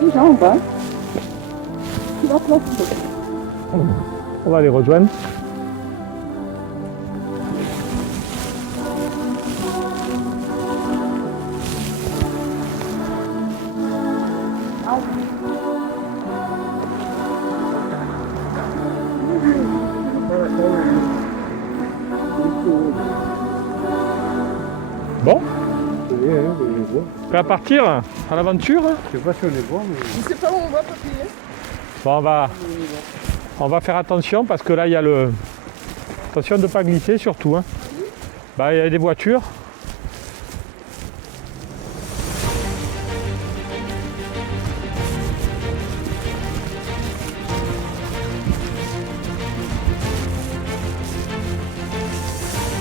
des gens en bas. Tu vas placer. On va les rejoindre. Bon, prêt à partir à l'aventure? Je sais pas si on est bon, mais... Je sais pas où on va, papier. Bon, on va faire attention parce que là il y a le... Attention de ne pas glisser surtout. Hein. Bah, il y a des voitures.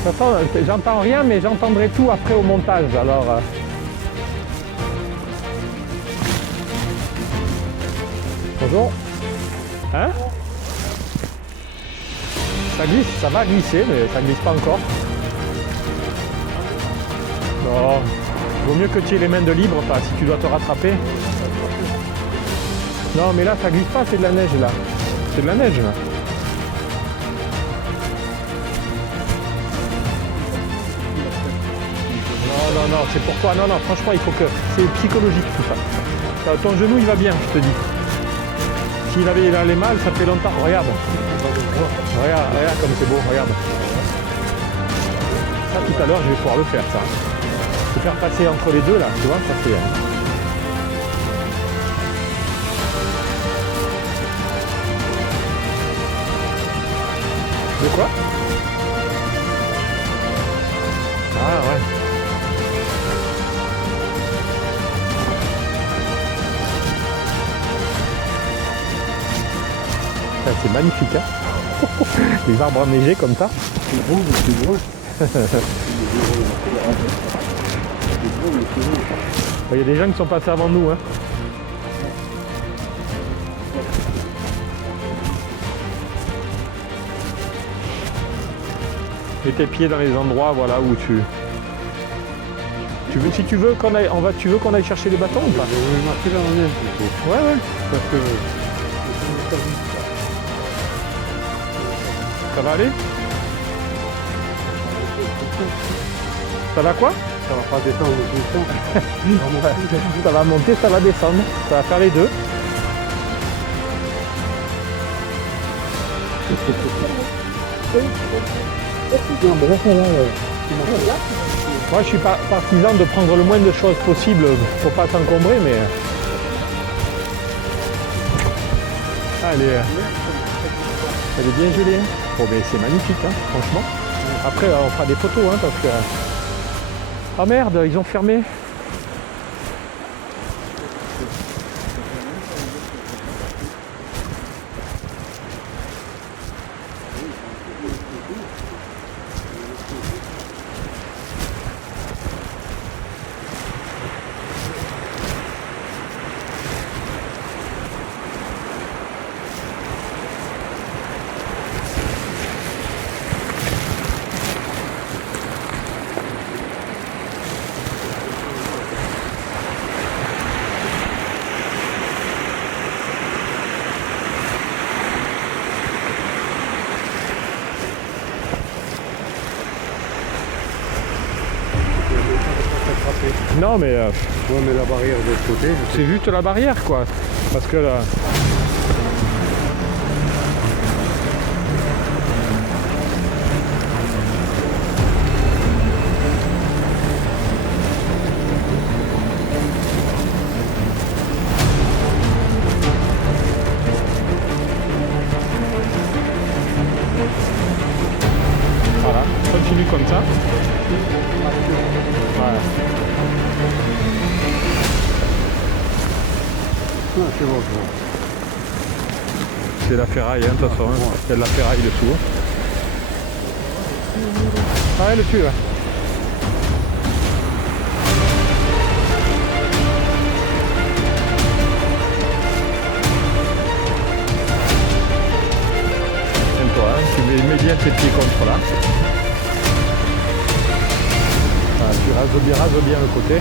De toute façon, j'entends rien, mais j'entendrai tout après au montage. Alors, bonjour. Hein? Ça glisse, ça va glisser, mais ça glisse pas encore. Bon, vaut mieux que tu aies les mains de libre, pas si tu dois te rattraper. Non, mais là, ça glisse pas, c'est de la neige là. C'est de la neige là. Non, c'est pour toi. Non, franchement, il faut que... C'est psychologique tout ça. Ton genou, il va bien, je te dis. S'il allait mal, ça fait longtemps. Regarde. Regarde comme c'est beau, regarde. Ça, tout à l'heure, je vais pouvoir le faire, ça. Se faire passer entre les deux, là, tu vois, ça fait... De quoi? Ah, ouais. C'est magnifique, hein. Les arbres enneigés comme ça. C'est beau, mais c'est beau. Il y a des gens qui sont passés avant nous. Hein. Mets tes pieds dans les endroits voilà, où tu veux, si tu veux qu'on aille, tu veux qu'on aille chercher les bâtons ou pas? Je vais marquer là en neige plutôt. Ouais. Parce que... Ça va aller? Ça va quoi? Ça va pas descendre tout le temps. Ça va monter, ça va descendre. Ça va faire les deux. Moi je suis partisan de prendre le moins de choses possible pour pas s'encombrer, mais... Elle est bien gelée. Hein. Bon, ben, c'est magnifique, hein, franchement. Après, on fera des photos, hein, parce que... Ah merde, ils ont fermé. Non mais... Ouais, mais la barrière de l'autre côté... C'est juste la barrière quoi. Parce que là... Voilà, continue comme ça. Voilà. Ah, c'est bon, C'est la ferraille, hein, de toute façon. Hein. Il y a de la ferraille dessous. Ah, elle est dessus là. Tiens-toi, hein. Tu mets bien tes pieds contre là. Voilà, tu rases bien le côté.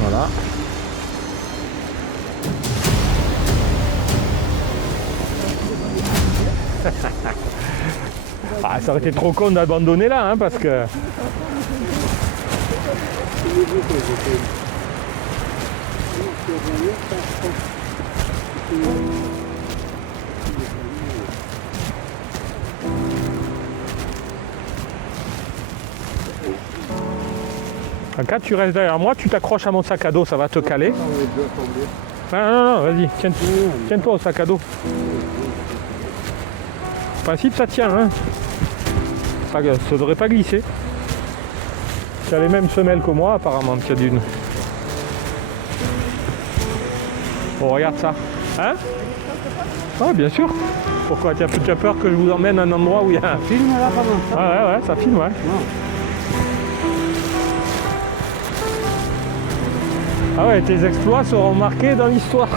Voilà. Ah, ça aurait été trop con d'abandonner là, hein, parce que... En cas, tu restes derrière moi, tu t'accroches à mon sac à dos, ça va te caler. Ah, non, vas-y, tiens-toi au sac à dos. En principe, ça tient, hein. Ça ne devrait pas glisser. Tu as les mêmes semelles que moi, apparemment, tu as d'une. Bon, regarde ça. Hein? Ah, bien sûr. Pourquoi? Tu as peur que je vous emmène à un endroit où il y a un... Filme là pendant ça. Ah ouais, ça filme, ouais. Ah ouais, tes exploits seront marqués dans l'histoire.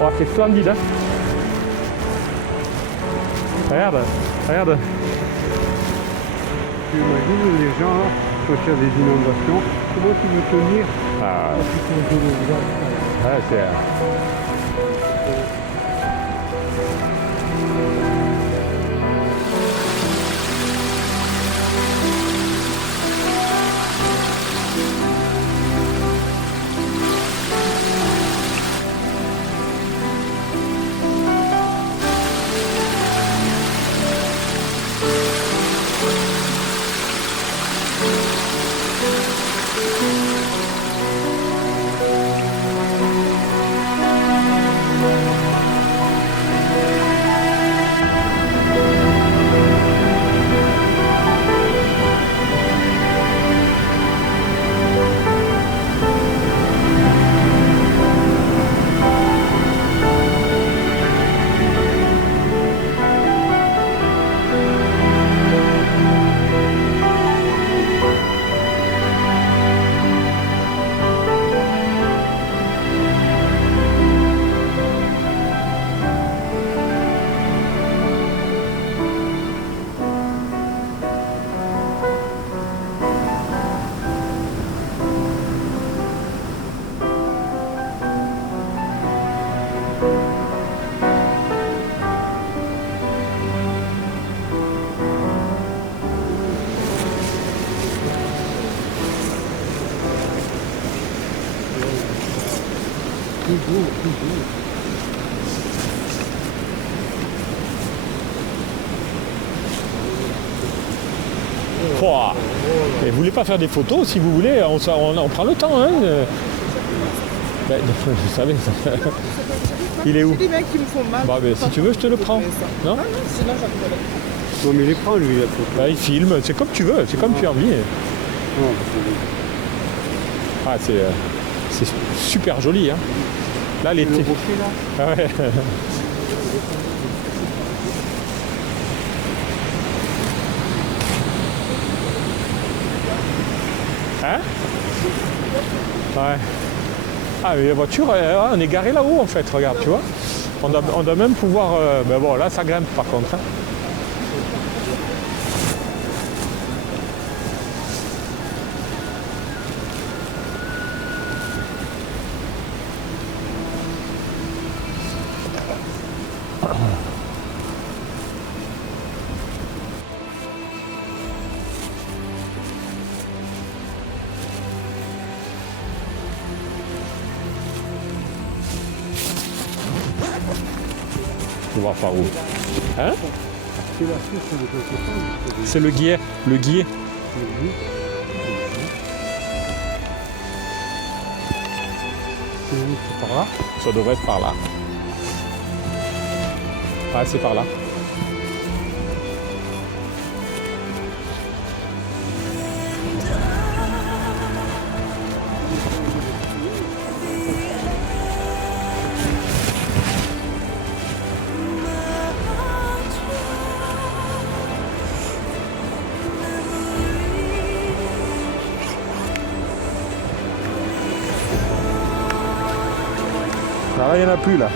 Oh, c'est splendide, hein. Regarde. Tu imagines les gens là, quand il y a des inondations, comment tu veux tenir? Ah, ouais, c'est... Pouah. Et vous voulez pas faire des photos? Si vous voulez, on prend le temps. Hein. Ben, vous savez, ça... Il est où? C'est des mecs qui me font mal. Bah, ben, si tu veux, je te le prends. Non? Non, sinon j'appelle. Non mais il les prend lui la photo. Bah, il filme, c'est comme tu veux, c'est comme tu as envie. Non, Ah, c'est super joli. Hein. Là, le l'été. rocher là. Ah ouais. Hein? Ouais. Ah, mais la voiture, on est garé là-haut en fait, regarde, tu vois. On doit même pouvoir... ben bon, là, ça grimpe par contre. Hein. On va voir par où. Hein? C'est la source de quelque chose. C'est le guillet. Le guillet. C'est par là. Ça devrait être par là. Ah, c'est par là. Là, il n'y en a plus là.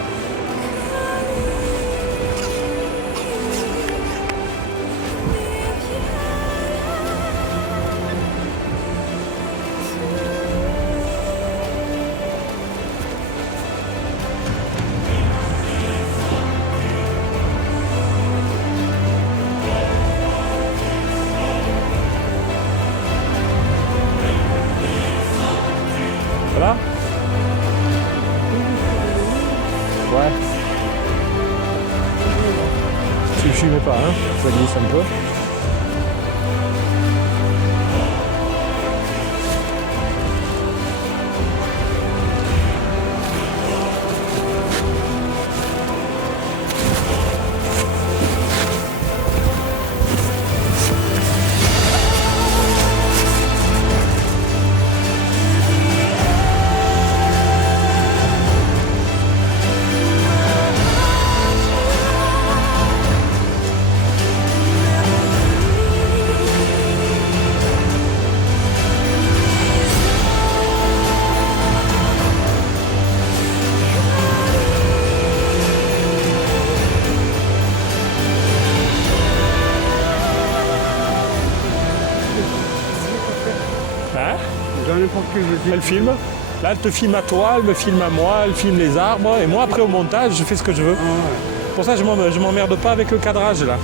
Ça va? Ouais. Tu ne fumes pas, hein? Ça glisse un peu. Hein? Dans n'importe quel jeu. Elle filme. Là, elle te filme à toi, elle me filme à moi, elle filme les arbres. Et moi, après, au montage, je fais ce que je veux. Ah ouais. Pour ça, je m'emmerde pas avec le cadrage, là.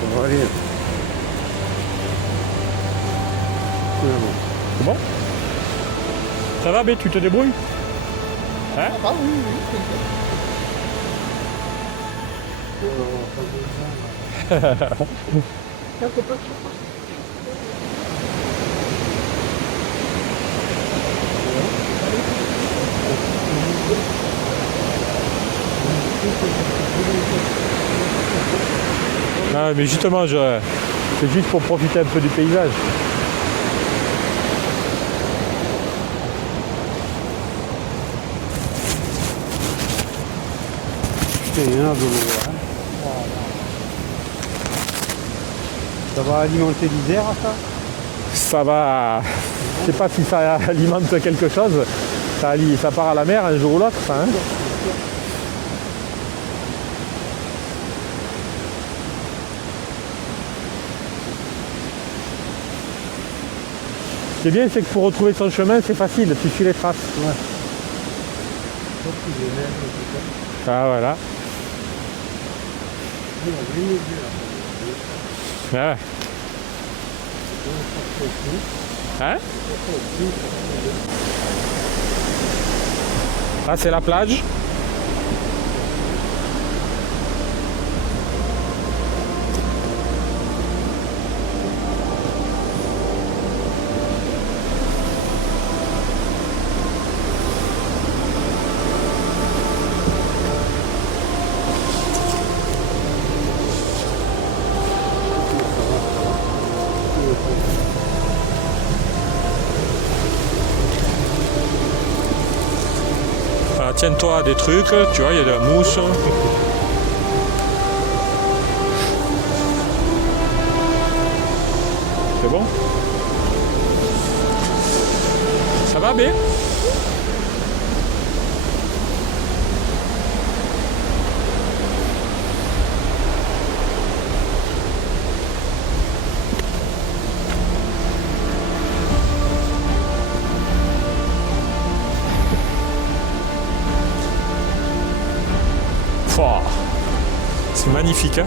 Ça va aller. C'est bon. C'est bon? Ça va, B, tu te débrouilles? Hein? Ah oui, oui. Quelque peu. Ah, mais justement, c'est juste pour profiter un peu du paysage. C'est énorme de l'eau, hein. Ça va alimenter l'Isère, ça? Ça va. Je sais pas si ça alimente quelque chose. Ça part à la mer un jour ou l'autre, ça, hein. Ce qui est bien, c'est que pour retrouver son chemin, c'est facile, tu suis les traces. Ouais. Ah, voilà. Ouais. Hein? Là, c'est la plage. Voilà, tiens-toi à des trucs, tu vois, il y a de la mousse. C'est bon? Ça va, B? C'est magnifique, hein?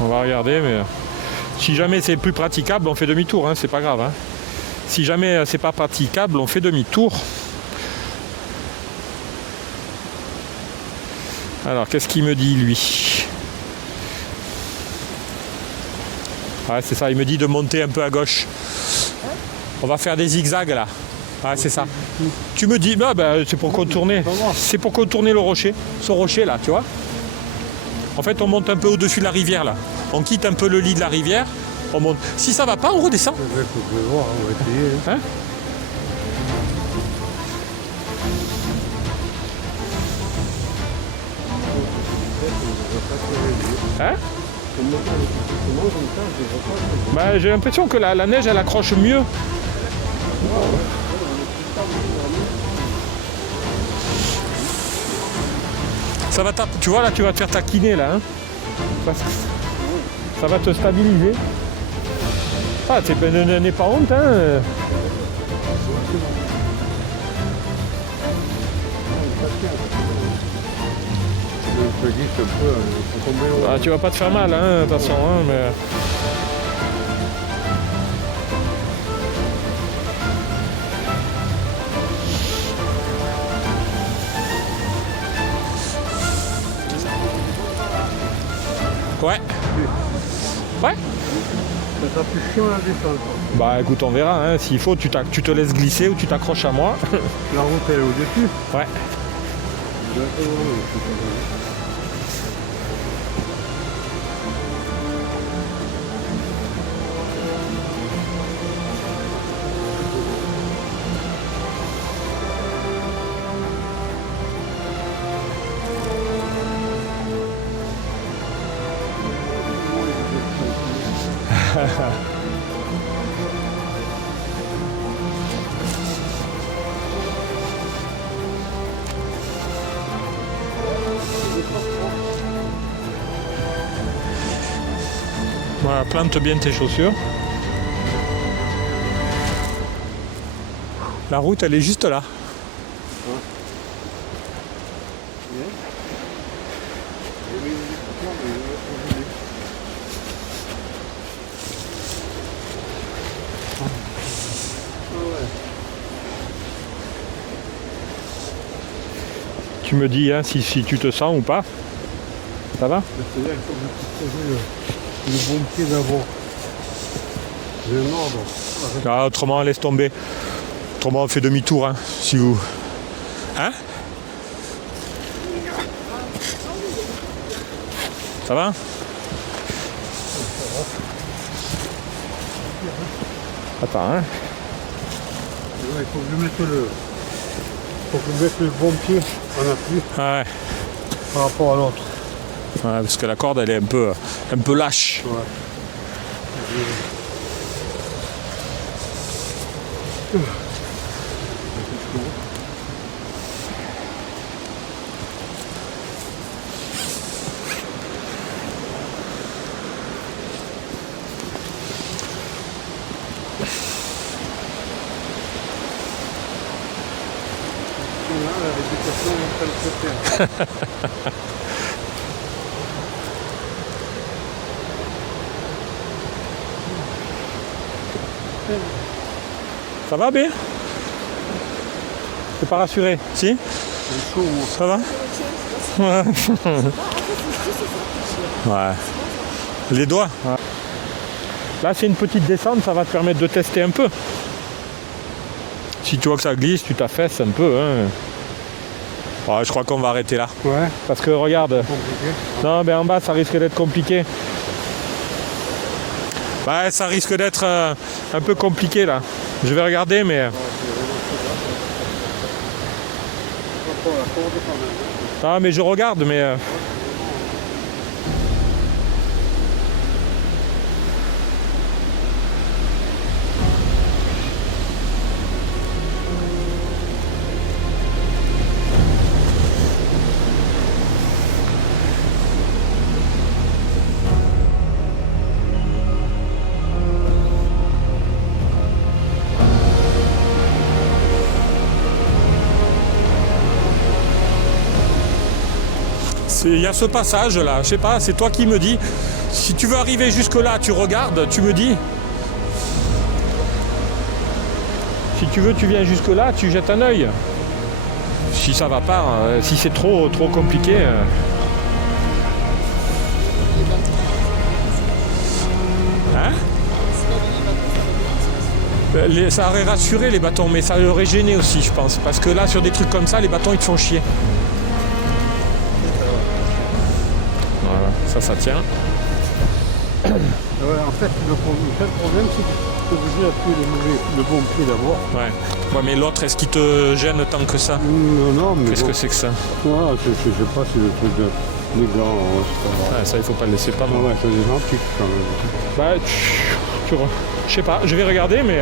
On va regarder, mais si jamais c'est plus praticable, on fait demi-tour, hein, c'est pas grave, hein. Si jamais c'est pas praticable, on fait demi-tour. Alors, qu'est-ce qu'il me dit, lui? Ouais, c'est ça, il me dit de monter un peu à gauche. On va faire des zigzags, là. Ouais, c'est ça. Tu me dis, bah, c'est pour contourner. C'est pour contourner le rocher. Ce rocher, là, tu vois? En fait, on monte un peu au-dessus de la rivière, là. On quitte un peu le lit de la rivière. On monte. Si ça va pas, on redescend. Faut que je vais voir, on va essayer. Hein? Hein? Bah, j'ai l'impression que la neige, elle accroche mieux. Ça va tu vois là, tu vas te faire taquiner là. Hein, parce que ça va te stabiliser. Ah, n'aie pas honte. Hein. Ah, tu vas pas te faire mal, hein, de toute façon. Hein, mais... Ouais. Ouais. Ça sera plus chiant à descendre. Bah écoute, on verra. Hein. S'il faut, tu te laisses glisser ou tu t'accroches à moi. La route, elle est au-dessus. Ouais. Voilà, plante bien tes chaussures. La route, elle est juste là. Tu me dis hein, si tu te sens ou pas. Ça va? C'est-à-dire qu'il faut que je le bon pied d'abord. J'ai un ordre. Ah, autrement, laisse tomber. Autrement, on fait demi-tour, hein, si vous... Hein? Ça va? Attends, hein? Ouais, il faut que je mette le bon pied en appui Ouais. par rapport à l'autre. Ouais, parce que la corde, elle est un peu lâche. Ouais. Ça va, B? T'es pas rassuré? Si? Ça va? Ouais. Ouais. Les doigts? Ouais. Là, c'est une petite descente, ça va te permettre de tester un peu. Si tu vois que ça glisse, tu t'affaisses un peu. Hein. Ouais, je crois qu'on va arrêter là. Ouais. Parce que regarde. Non, mais en bas, ça risque d'être compliqué. Ouais, ça risque d'être un peu compliqué là. Je vais regarder, mais... Ah, mais je regarde, mais... Il y a ce passage là, je sais pas, c'est toi qui me dis. Si tu veux arriver jusque là, tu regardes, tu me dis. Si tu veux, tu viens jusque là, tu jettes un œil. Si ça va pas, si c'est trop compliqué. Hein? Ça aurait rassuré les bâtons, mais ça aurait gêné aussi, je pense. Parce que là, sur des trucs comme ça, les bâtons ils te font chier. Ça tient. Ouais, en fait, le problème, c'est que vous appuyez le bon pied d'abord. Ouais, mais l'autre, est-ce qu'il te gêne tant que ça? Non, mais qu'est-ce que c'est que ça? Ouais, je sais pas, c'est le truc de... Les gants, c'est pas Ouais, ça, il faut pas le laisser pas Ah mal. ouais, c'est des antiques quand même. Bah, je sais pas, je vais regarder, mais...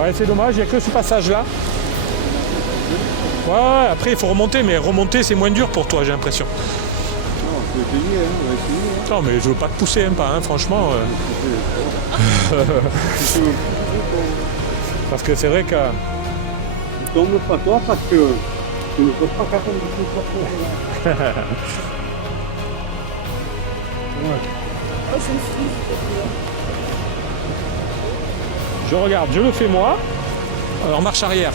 Ouais, c'est dommage, il n'y a que ce passage-là. Ouais, après, il faut remonter, mais remonter, c'est moins dur pour toi, j'ai l'impression. Non, on peut essayer, hein, on va essayer. Non, mais je veux pas te pousser, hein, pas, hein, franchement. Parce que c'est vrai que... Ne tombe pas toi parce que tu ne peux pas casser le plus fort. Ouais. Oh, je suis. Je regarde, je le fais moi. En marche arrière.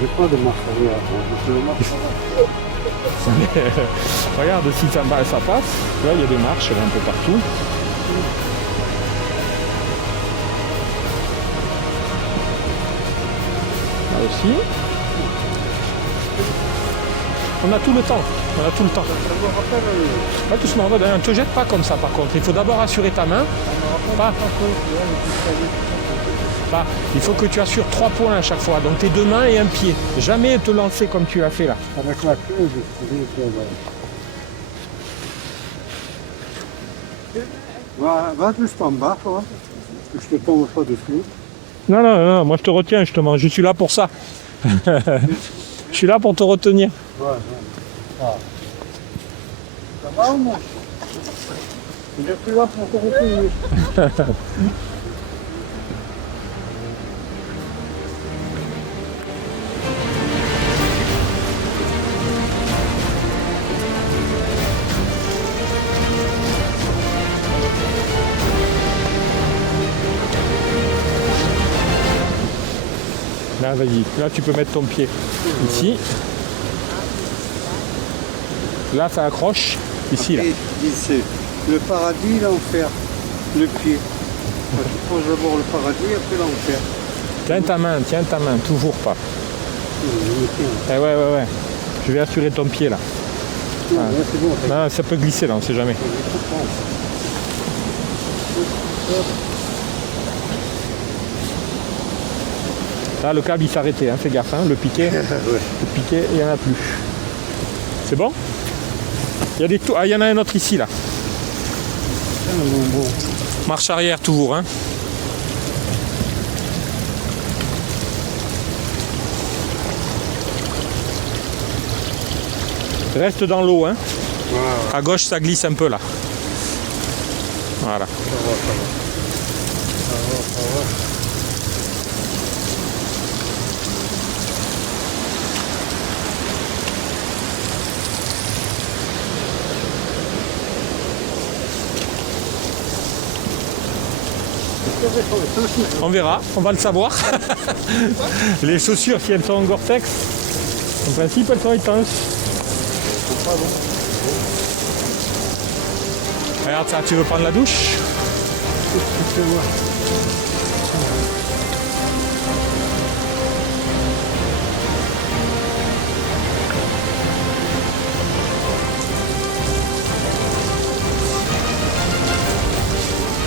J'ai pas de marche arrière. Je fais le marche arrière. Regarde si ça passe. Là, il y a des marches là, un peu partout. Là aussi. On a tout le temps. On a tout le temps. Ça me rappelle Pas doucement, ne te jette pas comme ça par contre. Il faut d'abord assurer ta main. Pas. Il faut que tu assures 3 points à chaque fois. Donc tes 2 mains et un pied. Jamais te lancer comme tu l'as fait là. avec la queue, je sais pas. Va juste en bas, toi. Que je te tombe pas dessus. Non, non, non, moi je te retiens justement. Je suis là pour ça. Je suis là pour te retenir. Ouais, ouais. Ah. Ça va ou non? Je suis là pour te retenir. Là, vas-y. Là, tu peux mettre ton pied ici. Là, ça accroche. Ici, là. Ici, le paradis, l'enfer, le pied. Tu poses d'abord le paradis, après l'enfer. Tiens ta main, toujours pas. Eh ouais, ouais, ouais. Je vais assurer ton pied, là. Non, là, c'est bon. Non, ça peut glisser, là, on sait jamais. Là, le câble, il s'est arrêté, hein, fais gaffe, hein, le piquet. Le piquet, il n'y en a plus. C'est bon? Il y a des ah, il y en a un autre ici, là. Marche arrière, toujours, hein. Reste dans l'eau, hein. À gauche, ça glisse un peu, là. Voilà. On verra, on va le savoir. Les chaussures, si elles sont en Gore-Tex, en principe, elles sont étanches. Regarde ça, tu veux prendre la douche?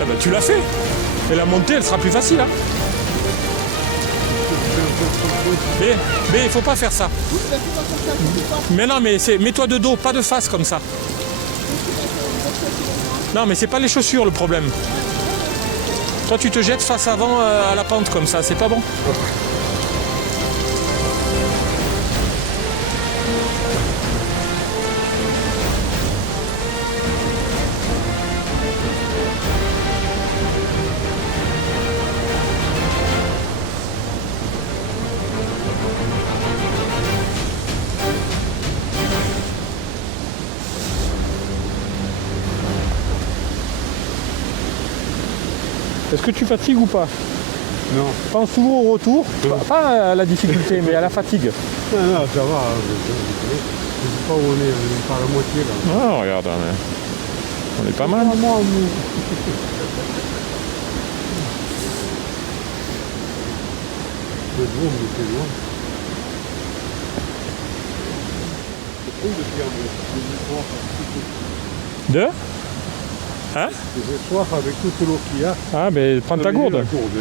Ah bah, tu l'as fait. Et la montée, elle sera plus facile. Hein. Mais il faut pas faire ça. Mais non, mais mets-toi de dos, pas de face comme ça. Non, mais c'est pas les chaussures le problème. Toi, tu te jettes face avant à la pente comme ça, c'est pas bon. Est-ce que tu fatigues ou pas? Non. Pense toujours au retour, pas à la difficulté, mais à la fatigue. Non, non, ça va. Je ne sais pas où on est par la moitié là. Ah, regarde, on est pas mal. C'est bon, mais c'est loin. Oui, depuis un peu. Deux? Hein? J'ai soif avec toute l'eau qu'il y a. Ah, mais prends ta gourde. La gourde.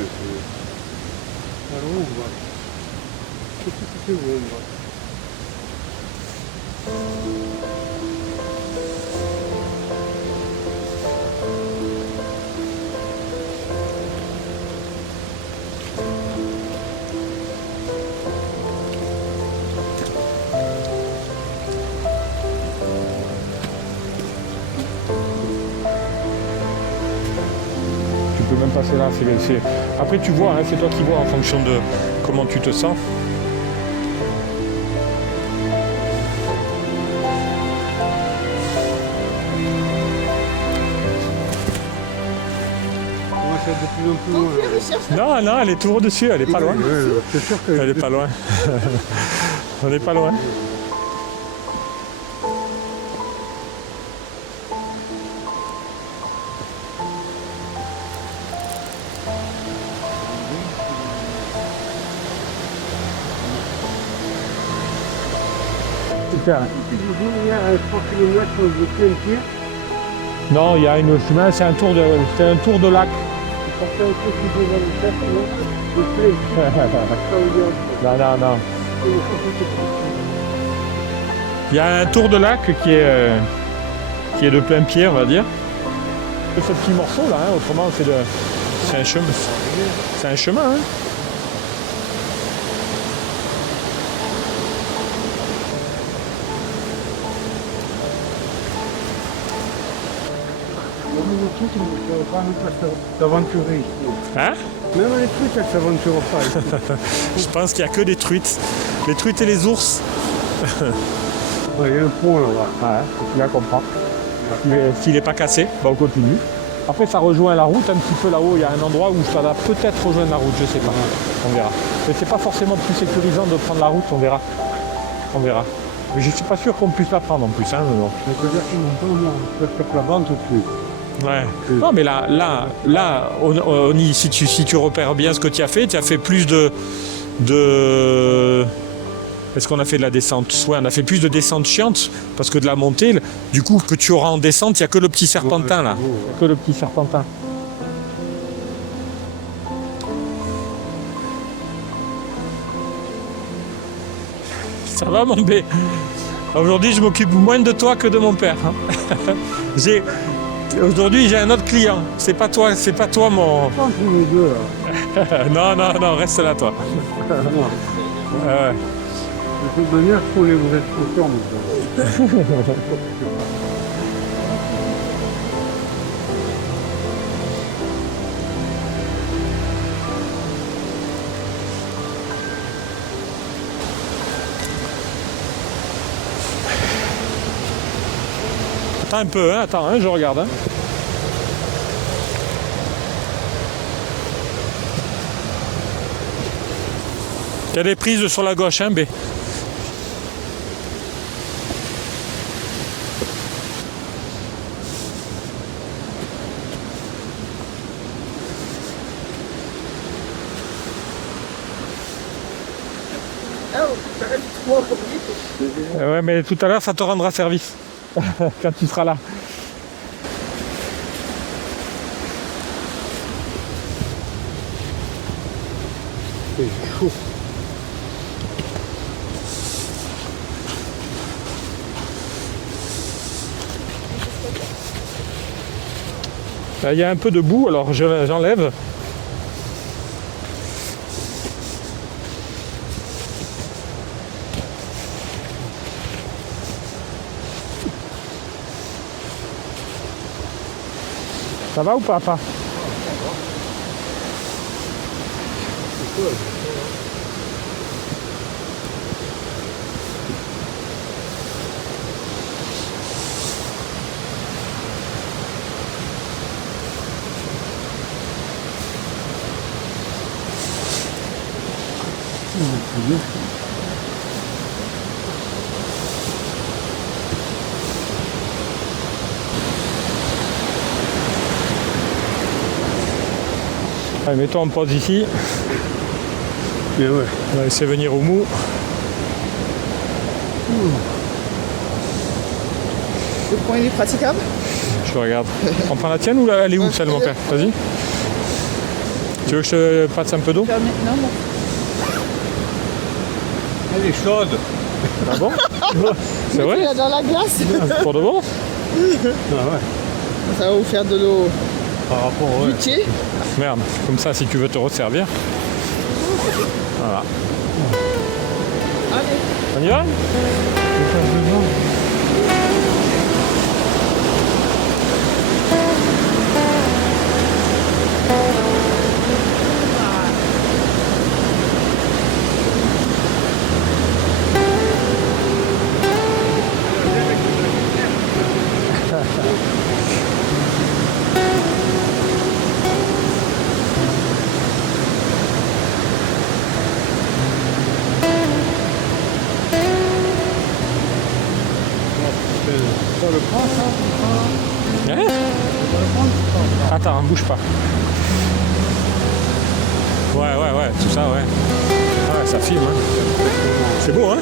Alors on va. Qu'est-ce que tu fais, on va? Tu peux même passer là. Après, tu vois, hein, c'est toi qui vois en fonction de comment tu te sens. On va faire de plus en plus loin. Donc, il cherche Non, non, elle est tout au-dessus, elle est pas loin. Ouais, c'est sûr que. Elle est pas loin. On n'est pas loin. Super. Il y a un 3 km de plein pied. Non, il y a une chemin, c'est un tour de lac. Ça fait un peu plus de 27 de plein. Ça veut dire. Non, non, non. Il y a un tour de lac qui est de plein pied, on va dire. Ce petit morceau là, hein, autrement c'est un chemin. C'est un chemin, hein. S'aventurer ici. Hein? Même les truites, elles ne s'aventurent pas ici. Je pense qu'il n'y a que des truites. Les truites et les ours. Ouais, il y a un pont là-bas. Ouais, faut bien comprendre. S'il n'est pas cassé, bah on continue. Après ça rejoint la route un petit peu là-haut, il y a un endroit où ça va peut-être rejoindre la route, je sais pas. On verra. Mais c'est pas forcément plus sécurisant de prendre la route, on verra. On verra. Mais je suis pas sûr qu'on puisse la prendre en plus, hein, non. Je veux dire qu'ils m'ont pas sur la bande tout de suite. Ouais. Non mais là, si tu repères bien ce que tu as fait plus de... Est-ce qu'on a fait de la descente? Ouais, on a fait plus de descente chiante, parce que de la montée, du coup, que tu auras en descente, il n'y a que le petit serpentin là. Que le petit serpentin. Ça va mon bé? Aujourd'hui, je m'occupe moins de toi que de mon père. Hein. Aujourd'hui, j'ai un autre client. C'est pas toi mon... Je pense les deux là. non, reste là toi. De toute manière, il faut les vous êtes contents maintenant. Attends un peu, hein, je regarde. Hein. Il y a des prises sur la gauche, hein, B. Oh, ça reste 3 encore vite. Ouais, mais tout à l'heure, ça te rendra service. Quand tu seras là. C'est chaud. Là, il y a un peu de boue, alors j'enlève. Ça va ou pas, papa? Allez, mets-toi en pause ici. Mais ouais. On va essayer de venir au mou. Le point il est praticable. Je regarde. On prend la tienne ou elle est où celle de mon père? Vas-y. Tu veux que je te passe un peu d'eau? Non, non. Elle est chaude. Ah bon? C'est vrai? Il est dans la glace. Pour de bon? Ah ouais. Ça va vous faire de l'eau Par rapport, ouais. buttée. Merde, comme ça si tu veux te resservir. Voilà. Allez. On y va? Ça le prend ça? Hein? Attends, bouge pas. Ouais, tout ça, ouais. Ah ouais, ça filme, hein. C'est beau, hein?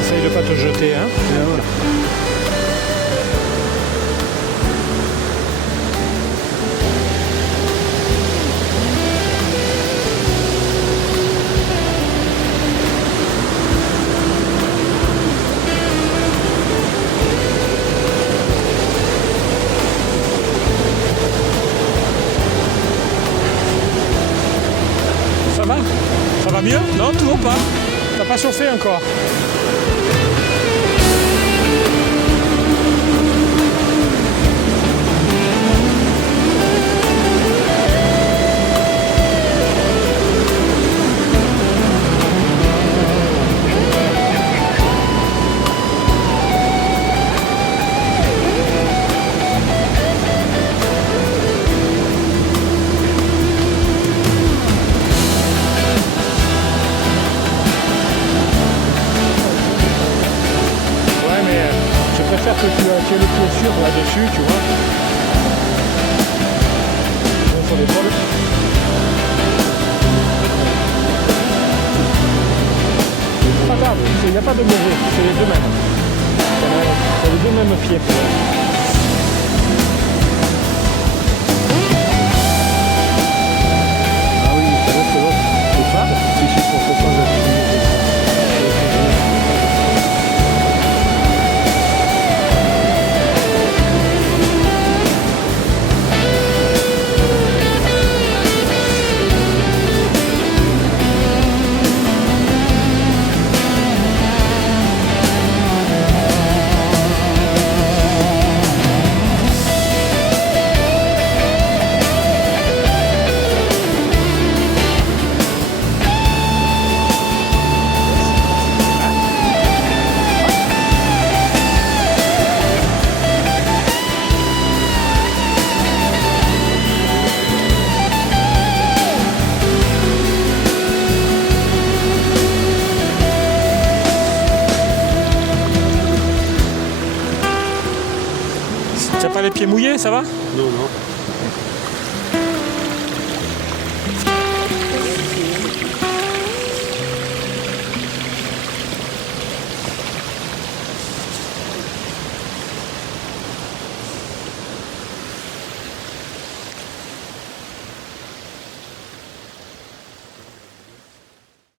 Essaye de pas te jeter, hein. Ça va? Ça va mieux? Non, toujours pas. T'as pas chauffé encore. Que tu as le pied sûr là-dessus, tu vois. Sur l'épaule. C'est pas grave, il n'y a pas de mauvais, c'est les deux mêmes. C'est les deux mêmes pieds. Ah oui, c'est vrai que l'autre, c'est ça. Si c'est pour que ça, T'as pas les pieds mouillés, ça va? Non, non.